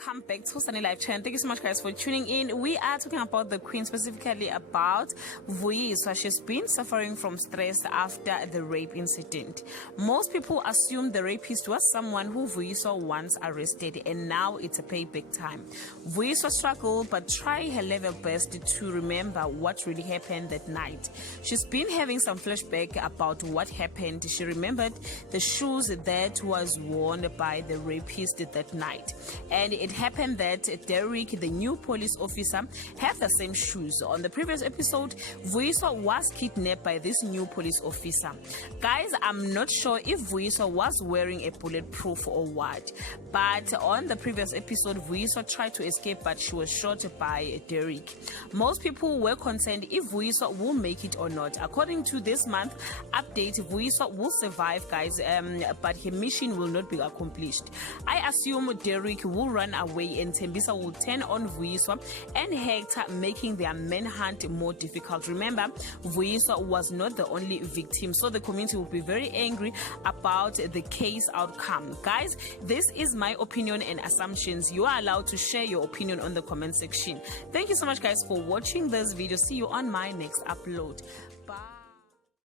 Welcome back to Sunny Life Channel. Thank you so much, guys, for tuning in. We are talking about the Queen, specifically about Vuyiswa. She's been suffering from stress after the rape incident. Most people assume the rapist was someone who Vuyiswa once arrested, and now it's a payback time. Vuyiswa struggled but tried her level best to remember what really happened that night. She's been having some flashback about what happened. She remembered the shoes that was worn by the rapist that night, and it happened that Derek, the new police officer, had the same shoes. On the previous episode, Vuyiswa was kidnapped by this new police officer. Guys, I'm not sure if Vuyiswa was wearing a bulletproof or what, but on the previous episode, Vuyiswa tried to escape, but she was shot by Derek. Most people were concerned if Vuyiswa will make it or not. According to this month update, Vuyiswa will survive, guys, but her mission will not be accomplished. I assume Derek will run away and Tembisa will turn on Vuyiswa and Hector, making their manhunt more difficult. Remember, Vuyiswa was not the only victim, so the community will be very angry about the case outcome. Guys, this is my opinion and assumptions. You are allowed to share your opinion on the comment section. Thank you so much, guys, for watching this video. See you on my next upload.